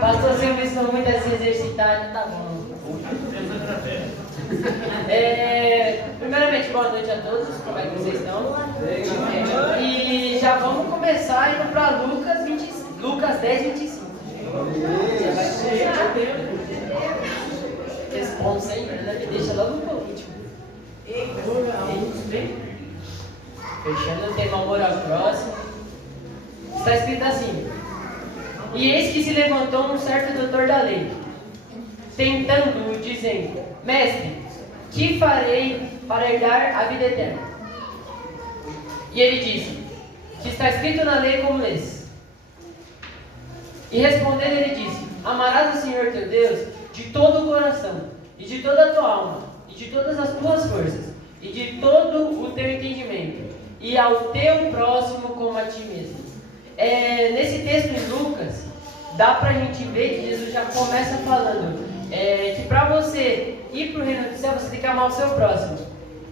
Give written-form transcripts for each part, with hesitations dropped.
Pastor Silvio ensinou muito a se exercitar, tá bom. Primeiramente, boa noite a todos, como é que vocês estão? E já vamos começar indo para Lucas 10, 25. Já vai começar. Responde sempre, né? Me deixa logo no político. Fechando o tema amor ao próximo. Está escrito assim: e eis que se levantou um certo doutor da lei, tentando-o, dizendo: Mestre, que farei para herdar a vida eterna? E ele disse: que está escrito na lei, como lês? E respondendo ele disse: amarás o Senhor teu Deus de todo o coração, e de toda a tua alma, e de todas as tuas forças, e de todo o teu entendimento, e ao teu próximo como a ti mesmo. Nesse texto em Lucas, dá pra gente ver que Jesus já começa falando que para você ir para o reino do céu, você tem que amar o seu próximo.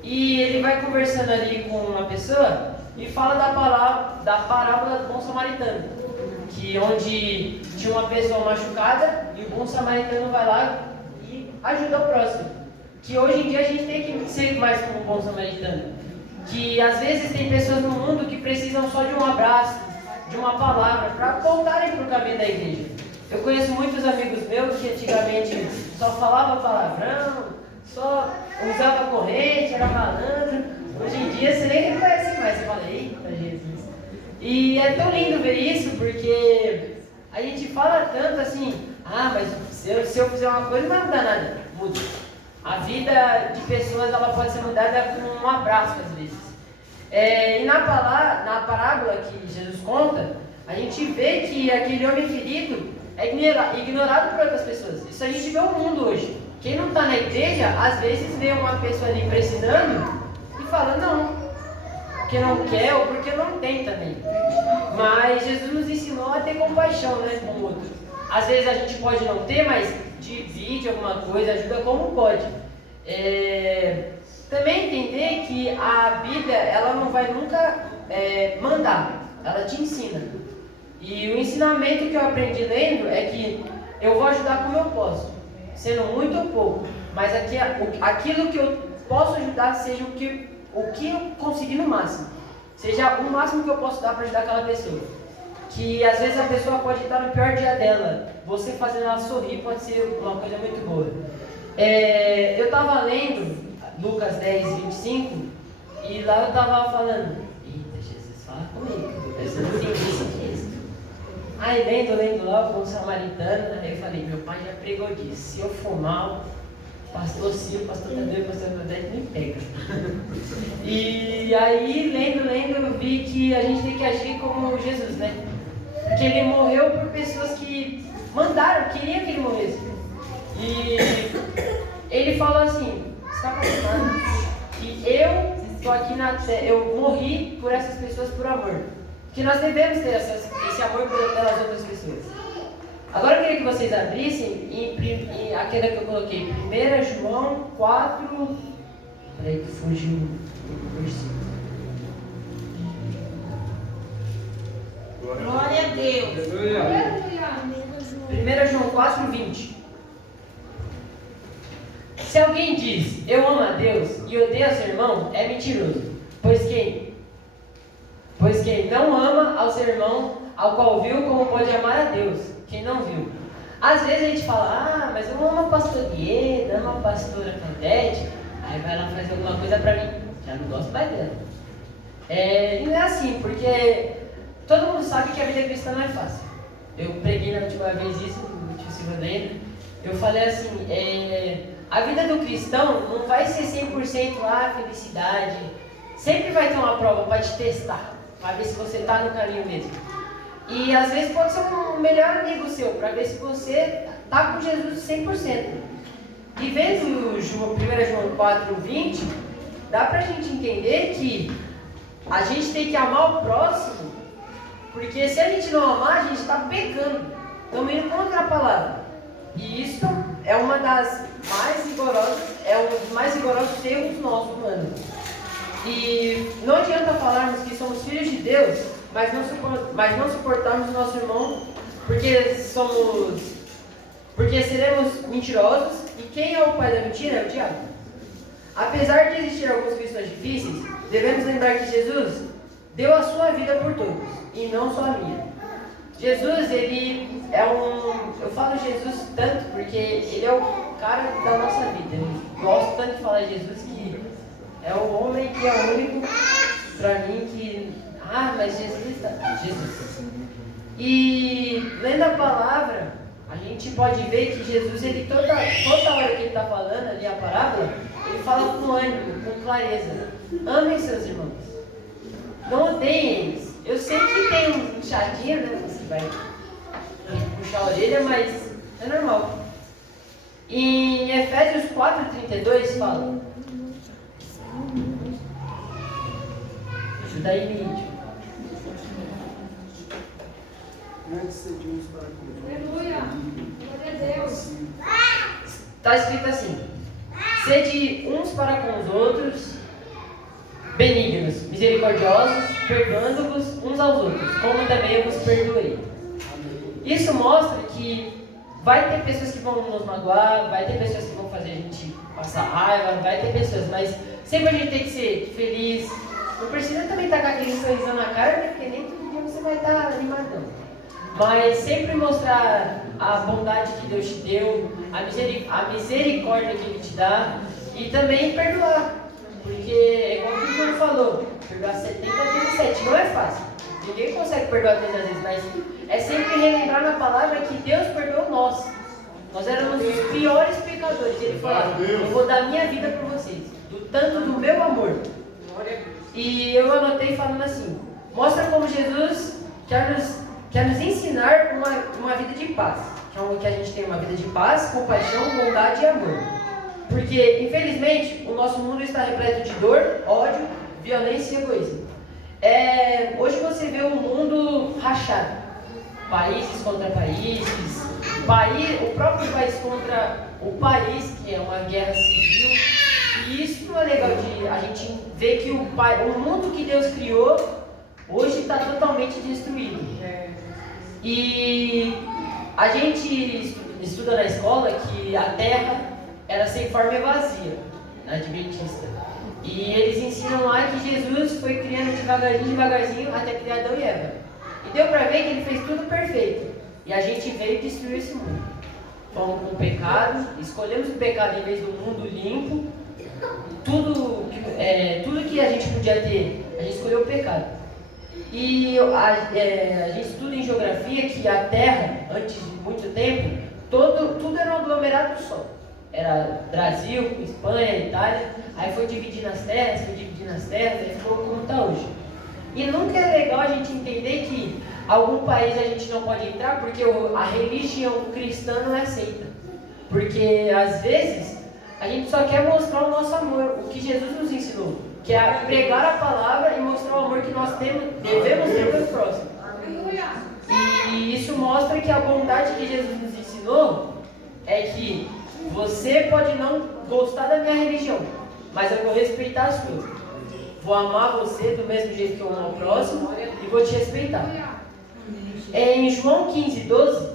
E ele vai conversando ali com uma pessoa e fala da parábola do bom samaritano, que onde tinha uma pessoa machucada e o bom samaritano vai lá e ajuda o próximo. Que hoje em dia a gente tem que ser mais como um bom samaritano. Que às vezes tem pessoas no mundo que precisam só de um abraço, de uma palavra, para voltarem para o caminho da igreja. Eu conheço muitos amigos meus que antigamente só falava palavrão, só usava corrente, era malandro. Hoje em dia você nem reconhece mais, você fala: eita Jesus. E é tão lindo ver isso, porque a gente fala tanto assim: mas se eu fizer uma coisa não vai mudar nada. Muda. A vida de pessoas ela pode ser mudada com um abraço às vezes. E na parábola que Jesus conta, a gente vê que aquele homem ferido é ignorado por outras pessoas. Isso a gente vê no mundo hoje. Quem não está na igreja, às vezes vê uma pessoa ali precisando e fala: não, porque não quer ou porque não tem também. Mas Jesus nos ensinou a ter compaixão, né, com o outro. Às vezes a gente pode não ter, mas divide alguma coisa, ajuda como pode. Também entender que a Bíblia, ela não vai nunca mandar, ela te ensina. E o ensinamento que eu aprendi lendo é que eu vou ajudar como eu posso, sendo muito ou pouco, mas aquilo que eu posso ajudar seja o que eu conseguir no máximo, seja o máximo que eu posso dar para ajudar aquela pessoa. Que às vezes a pessoa pode estar no pior dia dela, você fazendo ela sorrir pode ser uma coisa muito boa. Eu estava lendo Lucas 10, 25, e lá eu estava falando: eita Jesus, fala comigo, eu não entendi isso. Aí lendo lá o bom samaritano, aí eu falei: meu pai já pregou disso, se eu for mal, pastor Silvio, pastor Tadeu, pastor Tadeu me pega. E aí lendo eu vi que a gente tem que agir como Jesus, né? Porque ele morreu por pessoas que mandaram, queriam que ele morresse. E ele falou assim: você está acostumado que eu estou aqui na terra, eu morri por essas pessoas por amor. Que nós devemos ter esse amor pelas outras pessoas. Agora eu queria que vocês abrissem em aquela que eu coloquei, 1 João 4. Peraí que fugiu o versículo. Glória a Deus. 1 João 4, 20. Se alguém diz: eu amo a Deus e odeio a seu irmão, é mentiroso. Pois quem não ama ao seu irmão, ao qual viu, como pode amar a Deus, quem não viu? Às vezes a gente fala: mas eu amo a pastora Guieda, amo a pastora Claudete, aí vai lá fazer alguma coisa pra mim, já não gosto mais dela. E não é assim, porque todo mundo sabe que a vida cristã não é fácil. Eu preguei na última vez isso, o tio Silvio lembra. Eu falei assim: a vida do cristão não vai ser 100% felicidade. Sempre vai ter uma prova para te testar, para ver se você está no caminho mesmo. E às vezes pode ser um melhor amigo seu, para ver se você está com Jesus 100%. E vendo 1 João 4, 20, dá para a gente entender que a gente tem que amar o próximo, porque se a gente não amar, a gente está pecando, estamos indo contra a palavra. E isso é uma das mais rigorosas, um dos mais rigorosos erros nossos humanos. E não adianta falarmos que somos filhos de Deus, mas não suportarmos o nosso irmão Porque seremos mentirosos, e quem é o pai da mentira? É o diabo. Apesar de existir algumas questões difíceis, devemos lembrar que Jesus deu a sua vida por todos, e não só a minha. Jesus, ele é eu falo Jesus tanto porque ele é o cara da nossa vida. Eu gosto tanto de falar de Jesus que é o homem que é o único pra mim que... mas Jesus está... Jesus. E lendo a palavra, a gente pode ver que Jesus, ele toda hora que ele está falando ali a parábola, ele fala com ânimo, com clareza. Amem seus irmãos. Não odeiem eles. Eu sei que tem um chatinho, né? Você vai puxar a orelha, mas é normal. Em Efésios 4:32 fala... Ajuda aí, Mídio. Aleluia. Glória a Deus. Está escrito assim: sede uns para com os outros, benignos, misericordiosos, perdoando-vos uns aos outros, como também eu vos perdoei. Isso mostra que vai ter pessoas que vão nos magoar, vai ter pessoas que vão fazer a gente passar raiva, vai ter pessoas, mas sempre a gente tem que ser feliz. Não precisa também estar com aquele sorrisão na cara, né? Porque nem todo dia você vai estar animadão. Mas sempre mostrar a bondade que Deus te deu, a misericórdia que Ele te dá, e também perdoar. Porque, é como o João falou, perdoar 70 vezes 7 não é fácil. Ninguém consegue perdoar 30 vezes, mas é sempre relembrar na palavra que Deus perdoou nós. Nós éramos os piores pecadores. Ele falava: eu vou dar minha vida por vocês, do tanto do meu amor. E eu anotei falando assim: mostra como Jesus quer nos ensinar uma vida de paz. Que a gente tem uma vida de paz, compaixão, bondade e amor. Porque, infelizmente, o nosso mundo está repleto de dor, ódio, violência e egoísmo. Hoje você vê um mundo rachado. Países contra países, o próprio país contra o país, que é uma guerra civil. E isso não é legal de a gente ver que o mundo que Deus criou hoje está totalmente destruído. E a gente estuda na escola que a terra era sem forma e vazia, na Adventista. E eles ensinam lá que Jesus foi criando devagarzinho até criar Adão e Eva. E deu para ver que ele fez tudo perfeito. E a gente veio destruir esse mundo. Fomos com o pecado, escolhemos o pecado em vez do mundo limpo. Tudo que a gente podia ter, a gente escolheu o pecado. E a gente estuda em geografia que a Terra, antes de muito tempo, tudo era um aglomerado só. Era Brasil, Espanha, Itália, aí foi dividindo as terras, aí ficou como está hoje. E nunca é legal a gente entender que algum país a gente não pode entrar porque a religião cristã não é aceita. Porque às vezes a gente só quer mostrar o nosso amor, o que Jesus nos ensinou, que é pregar a palavra e mostrar o amor que nós devemos ter pelo próximo. E isso mostra que a bondade que Jesus nos ensinou é que você pode não gostar da minha religião, mas eu vou respeitar a sua. Vou amar você do mesmo jeito que eu amo o próximo e vou te respeitar. Em João 15:12.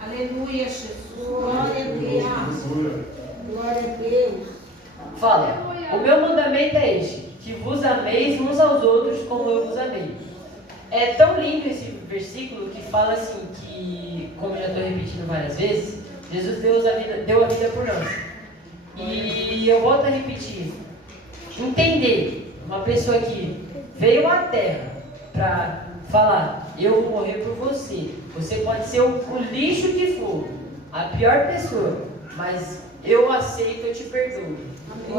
Aleluia, Jesus. Glória a Deus. Glória a Deus. Fala: o meu mandamento é este, que vos ameis uns aos outros como eu vos amei. É tão lindo esse versículo que fala assim que, como eu já estou repetindo várias vezes, Jesus deu a vida por nós. E eu volto a repetir: entender uma pessoa que veio à Terra para falar: eu vou morrer por você. Você pode ser o lixo que for, a pior pessoa, mas eu aceito, eu te perdoo.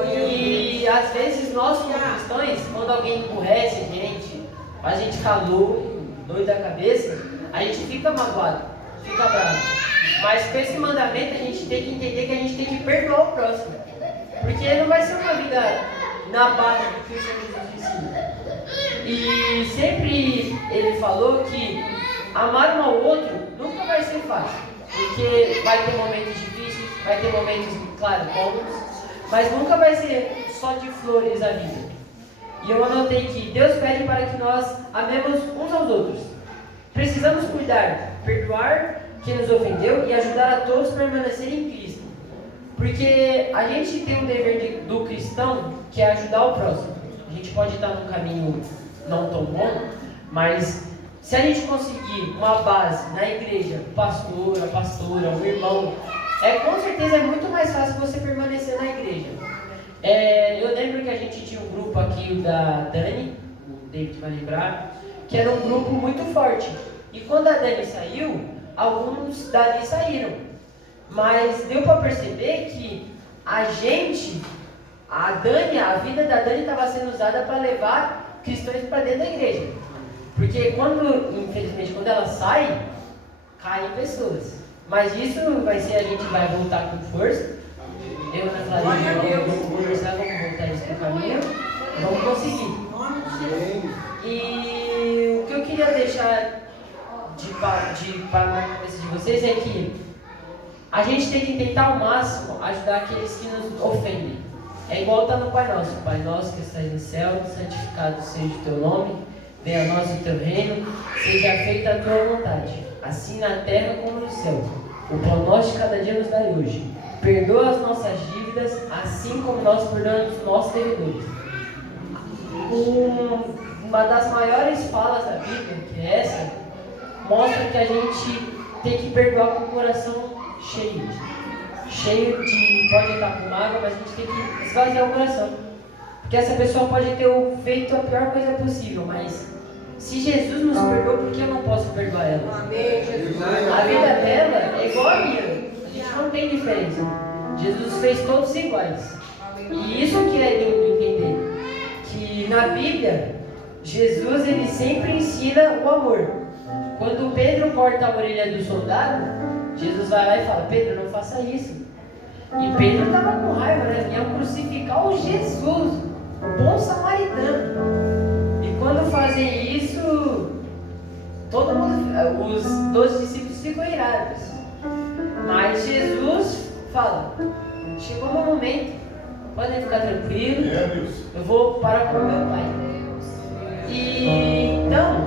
E às vezes nós como cristãos, quando alguém emburrece a gente calou, doido da cabeça, a gente fica magoado, fica bravo. Mas com esse mandamento a gente tem que entender que a gente tem que perdoar o próximo. Porque não vai ser uma vida na base do que o Senhor Jesus ensina. E sempre ele falou que amar um ao outro nunca vai ser fácil. Porque vai ter momentos difíceis, vai ter momentos, claro, cômodos, mas nunca vai ser só de flores a vida. E eu anotei que Deus pede para que nós amemos uns aos outros. Precisamos cuidar, perdoar quem nos ofendeu e ajudar a todos a permanecerem em Cristo. Porque a gente tem um dever do cristão que é ajudar o próximo. A gente pode estar num caminho não tão bom, mas se a gente conseguir uma base na igreja, pastora, um irmão, com certeza é muito mais fácil você permanecer na igreja. Eu lembro que a gente tinha um grupo aqui, o da Dani, o David vai lembrar, que era um grupo muito forte. E quando a Dani saiu, alguns dali saíram. Mas deu para perceber que a vida da Dani estava sendo usada para levar cristãos para dentro da igreja. Porque infelizmente, quando ela sai, caem pessoas. Mas isso a gente vai voltar com força. Eu na Flávia, vamos conversar, vamos voltar isso pro caminho. Vamos conseguir. E o que eu queria deixar para na cabeça de vocês é que a gente tem que tentar ao máximo ajudar aqueles que nos ofendem. É igual está no Pai Nosso. Pai Nosso que estás no céu, santificado seja o teu nome, venha a nós o teu reino, seja feita a tua vontade, assim na terra como no céu. O pão nosso de cada dia nos dai hoje. Perdoa as nossas dívidas, assim como nós perdoamos os nossos devedores. Uma das maiores falas da Bíblia, que é essa, mostra que a gente tem que perdoar com o coração cheio de, pode estar com mágoa, mas a gente tem que esvaziar o coração. Porque essa pessoa pode ter feito a pior coisa possível, mas se Jesus nos perdoou, por que eu não posso perdoar ela? Amém, Jesus. A vida dela é igual a minha, a gente não tem diferença. Jesus fez todos iguais. E isso que é lindo entender, que na Bíblia, Jesus ele sempre ensina o amor. Quando Pedro corta a orelha do soldado, Jesus vai lá e fala: Pedro, não faça isso. E Pedro estava com raiva, né? Iam crucificar o Jesus, o bom samaritano. E quando fazem isso, todo mundo, os 12 discípulos ficam irados. Mas Jesus fala: chegou o meu momento, podem ficar tranquilos, eu vou parar com o meu Pai. E então,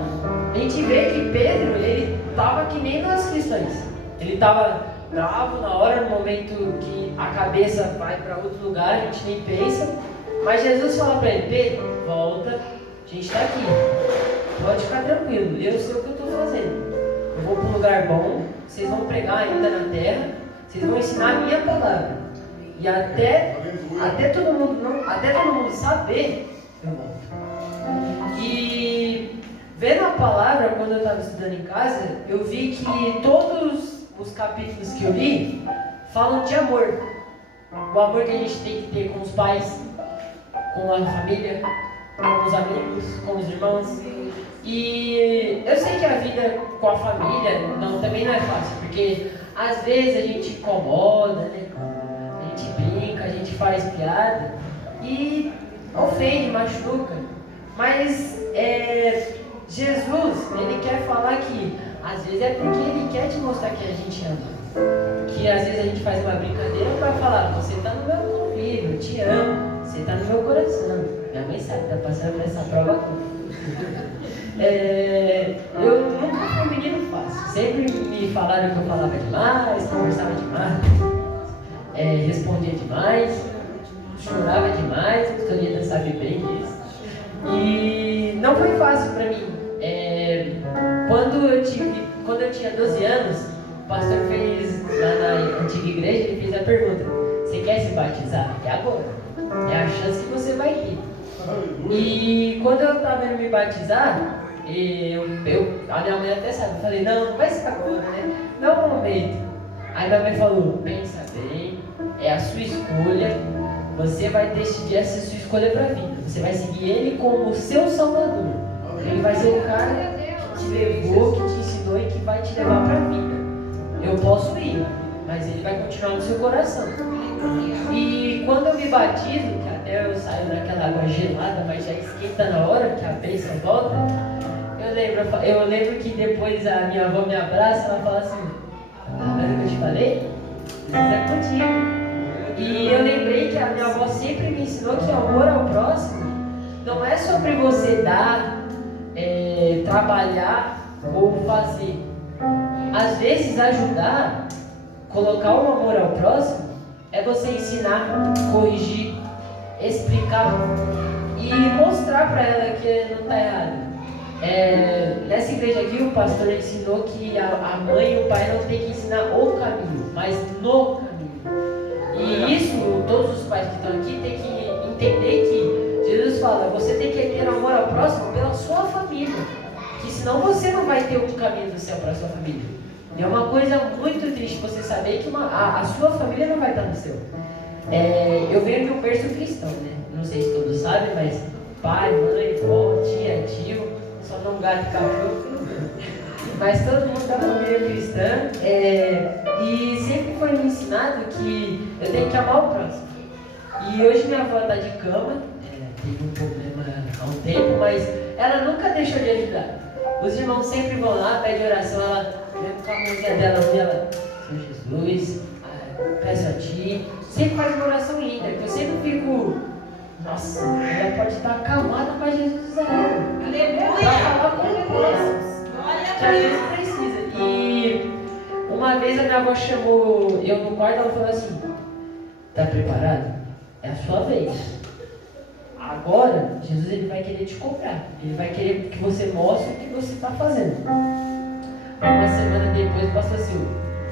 a gente vê que Pedro, ele estava que nem nós cristãos. Ele estava bravo na hora, no momento que a cabeça vai para outro lugar, a gente nem pensa. Mas Jesus fala para ele: Pedro, volta, a gente está aqui, pode ficar tranquilo, eu sei o que eu estou fazendo. Eu vou para um lugar bom, vocês vão pregar ainda na terra, vocês vão ensinar a minha palavra. E até todo mundo saber, eu volto. E vendo a palavra, quando eu estava estudando em casa, eu vi que todos os capítulos que eu li falam de amor. O amor que a gente tem que ter com os pais, com a família, com os amigos, com os irmãos. E eu sei que a vida com a família também não é fácil, porque às vezes a gente incomoda, né? A gente brinca, a gente faz piada e ofende, machuca. Mas Jesus, ele quer falar que às vezes é porque ele quer te mostrar que a gente ama. Que às vezes a gente faz uma brincadeira para falar: você está no meu convívio, eu te amo, você está no meu coração. Minha mãe sabe, está passando por essa prova toda. Eu nunca fui um menino fácil. Sempre me falaram que eu falava demais, conversava demais, respondia demais, chorava demais. A historieta sabe bem disso. E não foi fácil para mim. Quando eu tinha 12 anos, o pastor fez, lá na antiga igreja, ele fez a pergunta: você quer se batizar? É agora. É a chance que você vai ter. E quando eu estava indo me batizar, a minha mãe até sabe, eu falei: não vai ser agora, né? Não é o momento. Aí minha mãe falou: pensa bem, é a sua escolha, você vai decidir essa sua escolha para a vida. Você vai seguir ele como o seu salvador. Ele vai ser o cara que te levou, que te ensinou e que vai te levar para a vida. Eu posso ir, mas ele vai continuar no seu coração. E quando eu me batizo, que até eu saio daquela água gelada, mas já esquenta na hora que a bênção volta, eu lembro que depois a minha avó me abraça e ela fala assim: tá vendo o que eu te falei? Isso é contigo. E eu lembrei que a minha avó sempre me ensinou que amor ao próximo não é sobre você dar, trabalhar ou fazer. Às vezes ajudar, colocar o amor ao próximo, é você ensinar, corrigir, explicar e mostrar para ela que não está errado. Nessa igreja aqui o pastor ensinou que a mãe e o pai não tem que ensinar o caminho, mas no caminho. E isso, todos os pais que estão aqui têm que entender que Jesus fala, você tem que ter amor ao próximo pela sua família, que senão você não vai ter um caminho do céu para a sua família. E é uma coisa muito triste você saber que a sua família não vai estar no céu. Eu venho de um berço cristão, né? Não sei se todos sabem, mas pai, mãe, vó, tia, tio, só não gato e cachorro, mas todo mundo da família cristã, e sempre foi me ensinado que eu tenho que amar o próximo. E hoje minha avó está de cama, teve um problema há um tempo, mas ela nunca deixou de ajudar. Os irmãos sempre vão lá, pedem oração, ela mesmo com a mãozinha dela, Senhor Jesus, peço a ti, sempre faz uma oração linda, que eu sempre fico, nossa, ela pode estar acalmada, mas Jesus é ela. Aleluia! Para falar com Deus, que às vezes precisa. E uma vez a minha avó chamou eu no quarto, ela falou assim, tá preparado? É a sua vez. Agora, Jesus ele vai querer te cobrar. Ele vai querer que você mostre o que você está fazendo. Uma semana depois, passou assim,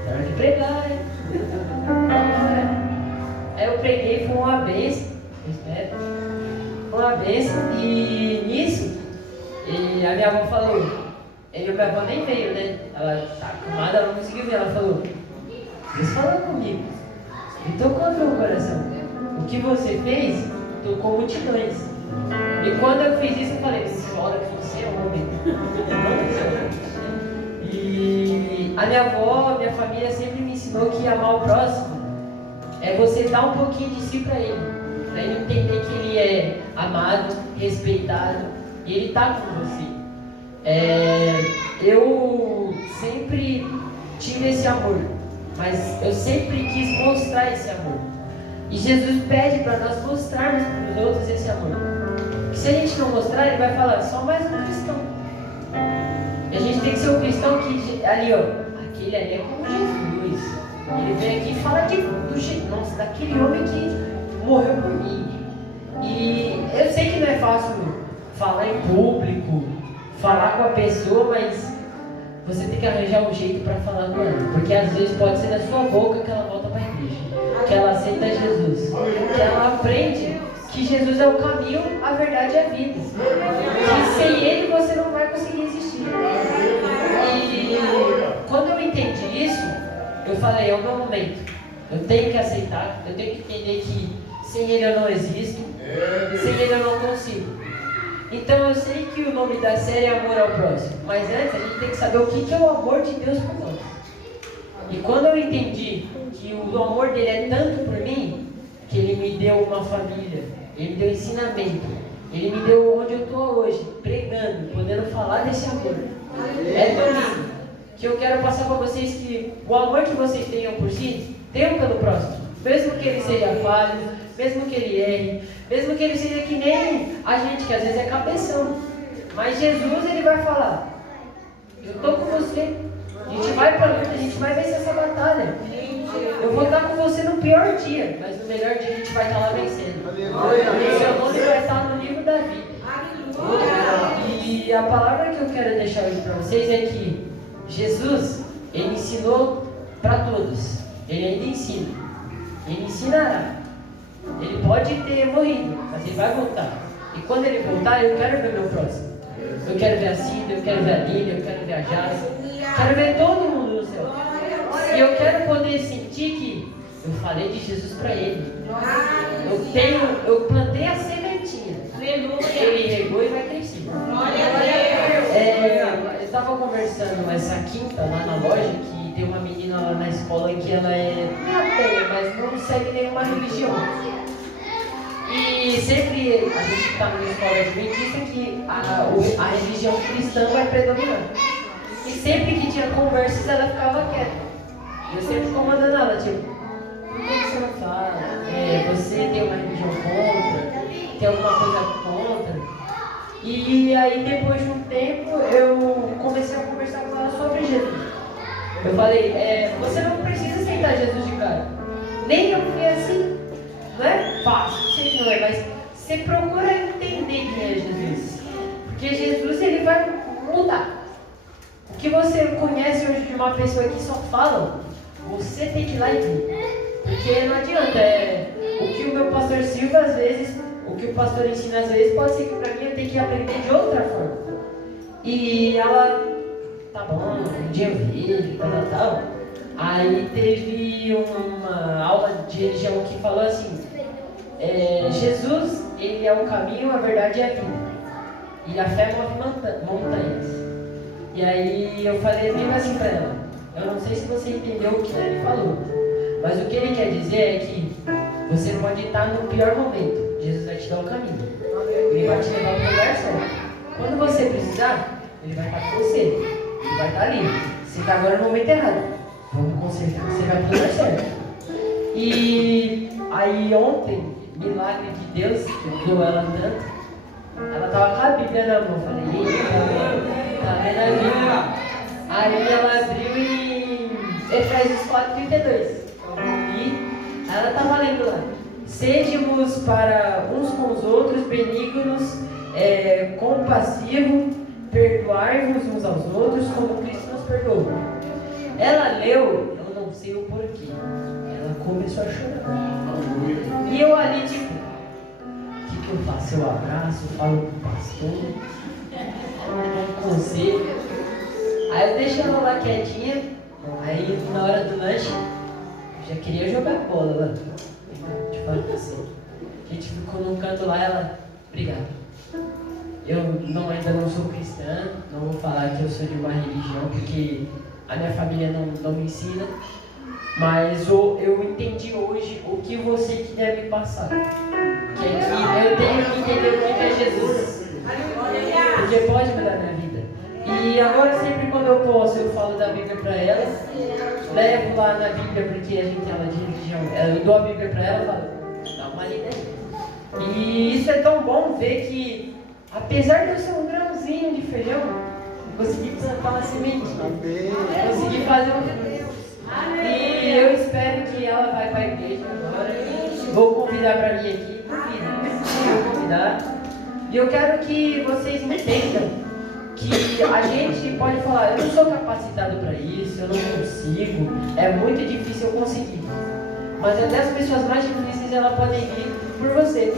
na hora de pregar, né? Aí eu preguei, foi uma bênção. Foi uma bênção. E nisso, a minha avó falou, minha avó nem veio, né? Ela tá acamada, ela não conseguiu ver. Ela falou, Deus falou comigo. E tocou no meu coração. O que você fez tocou multidões. E quando eu fiz isso, eu falei, chora que você é homem. Não chora. E a minha avó, minha família sempre me ensinou que amar o próximo é você dar um pouquinho de si para ele entender que ele é amado, respeitado e ele está com você. Eu sempre tive esse amor, mas eu sempre quis mostrar esse amor. E Jesus pede para nós mostrarmos para os outros esse amor. Que se a gente não mostrar, ele vai falar, só mais um cristão. E a gente tem que ser um cristão que, ali ó, aquele ali é como Jesus. Ele vem aqui e fala nossa, daquele homem que morreu por mim. E eu sei que não é fácil falar em público, falar com a pessoa, mas você tem que arranjar um jeito para falar com ela. Porque às vezes pode ser da sua boca que ela volta para a igreja, que ela aceita Jesus, que ela aprende que Jesus é o caminho, a verdade e a vida. Que sem Ele você não vai conseguir existir. E quando eu entendi isso, eu falei, é o meu momento. Eu tenho que aceitar, eu tenho que entender que sem Ele eu não existo, sem Ele eu não consigo. Então eu sei que o nome da série é Amor ao Próximo, mas antes a gente tem que saber o que é o amor de Deus por nós. E quando eu entendi que o amor dele é tanto por mim, que ele me deu uma família, ele me deu ensinamento, ele me deu onde eu estou hoje, pregando, podendo falar desse amor. É tão lindo que eu quero passar para vocês que o amor que vocês tenham por si, tenham pelo próximo. Mesmo que ele seja falho, mesmo que ele erre, mesmo que ele seja que nem a gente, que às vezes é cabeção. Mas Jesus, ele vai falar, eu estou com você, a gente vai para a luta, a gente vai vencer essa batalha. Eu vou estar com você no pior dia, mas no melhor dia a gente vai estar lá vencendo. O seu nome vai estar no livro da vida. E a palavra que eu quero deixar hoje para vocês é que Jesus, ele ensinou para todos, ele ainda ensina, ele ensinará. Ele pode ter morrido, mas ele vai voltar. E quando ele voltar, eu quero ver meu próximo. Eu quero ver a Cida, eu quero ver a Lília, eu quero ver a Jace. Quero ver todo mundo no céu. E eu quero poder sentir que eu falei de Jesus para ele. Eu plantei a sementinha. Ele regou e vai crescer. Eu estava conversando essa quinta lá na loja que tem uma menina lá na escola que ela é ateia, mas não segue nenhuma religião. E sempre a gente está numa escola adventista que a religião cristã vai predominar. E sempre que tinha conversas ela ficava quieta. Eu sempre ficava mandando ela, tipo, por que você não fala? Você tem uma religião contra? Tem alguma coisa contra? E aí, depois de um tempo, eu comecei a conversar com ela sobre Jesus. Eu falei, você não precisa aceitar Jesus de cara. Nem eu fui assim. Não é fácil, sei que não é, mas você procura entender quem é Jesus. Porque Jesus, ele vai mudar. O que você conhece hoje de uma pessoa que só fala, você tem que ir lá e ver. Porque não adianta, o que o meu pastor Silva às vezes, o que o pastor ensina às vezes, pode ser que para mim eu tenha que aprender de outra forma. E ela, tá bom, um dia eu vejo, tal. Aí teve uma aula de religião que falou assim, Jesus, ele é o caminho, a verdade e a vida. E a fé move montanhas. E aí eu falei bem assim pra ela, eu não sei se você entendeu o que ele falou, mas o que ele quer dizer é que você pode estar no pior momento, Jesus vai te dar o caminho. Ele vai te levar para o lugar certo. Quando você precisar, ele vai estar com você. Ele vai estar ali. Você está agora no momento errado. Vamos consertar, você vai para o lugar certo. E aí ontem, milagre de Deus, que mudou ela tanto, ela estava com a Bíblia na mão. Eu falei, eita, tá vendo a Bíblia? Aí ela abriu em Efésios 4:32. E ela estava lendo lá. Sejamos para uns com os outros benignos, compassivos, perdoai-vos uns aos outros como Cristo nos perdoou. Ela leu, eu não sei o porquê, ela começou a chorar. E eu ali tipo, o que eu faço? Eu abraço, falo com o pastor, um conselho. Aí eu deixo ela lá quietinha, aí na hora do lanche, eu já queria jogar bola lá. Te falo assim, a gente ficou num canto lá, ela, obrigado. Eu ainda não sou cristã, não vou falar que eu sou de uma religião, porque a minha família não me ensina, mas eu entendi hoje o que você queria me passar. Que é que eu tenho que entender o que é Jesus, porque pode mudar minha vida. E agora sempre quando eu posso, eu falo da Bíblia para ela, levo lá na Bíblia, porque a gente tem aula de religião, eu dou a Bíblia para ela e falo, dá uma lida aí. E isso é tão bom ver que, apesar de eu ser um grãozinho de feijão, eu consegui plantar uma semente, consegui fazer um fruto. E eu espero que ela vai para a igreja agora. Vou convidar para mim aqui, vou convidar. E eu quero que vocês entendam que a gente pode falar, eu não sou capacitado para isso, eu não consigo, é muito difícil eu conseguir. Mas até as pessoas mais difíceis, elas podem vir por você.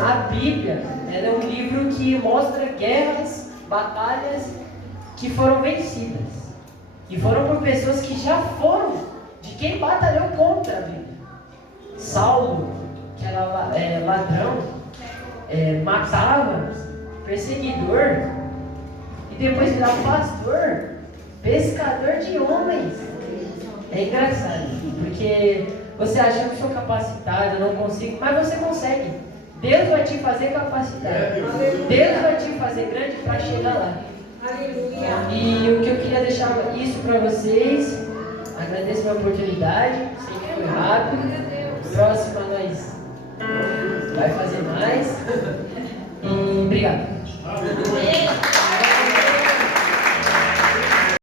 A Bíblia, ela é um livro que mostra guerras, batalhas que foram vencidas. E foram por pessoas que já foram, de quem batalhou contra a Bíblia. Saulo, que era ladrão, matava, perseguidor, e depois virava pastor, pescador de homens. É engraçado, porque você acha que eu sou capacitado, eu não consigo, mas você consegue. Deus vai te fazer capacitado. Deus vai te fazer grande para chegar lá. E o que eu queria deixar isso para vocês, agradeço a minha oportunidade, sei que foi rápido, próxima nós vai fazer mais, e obrigado.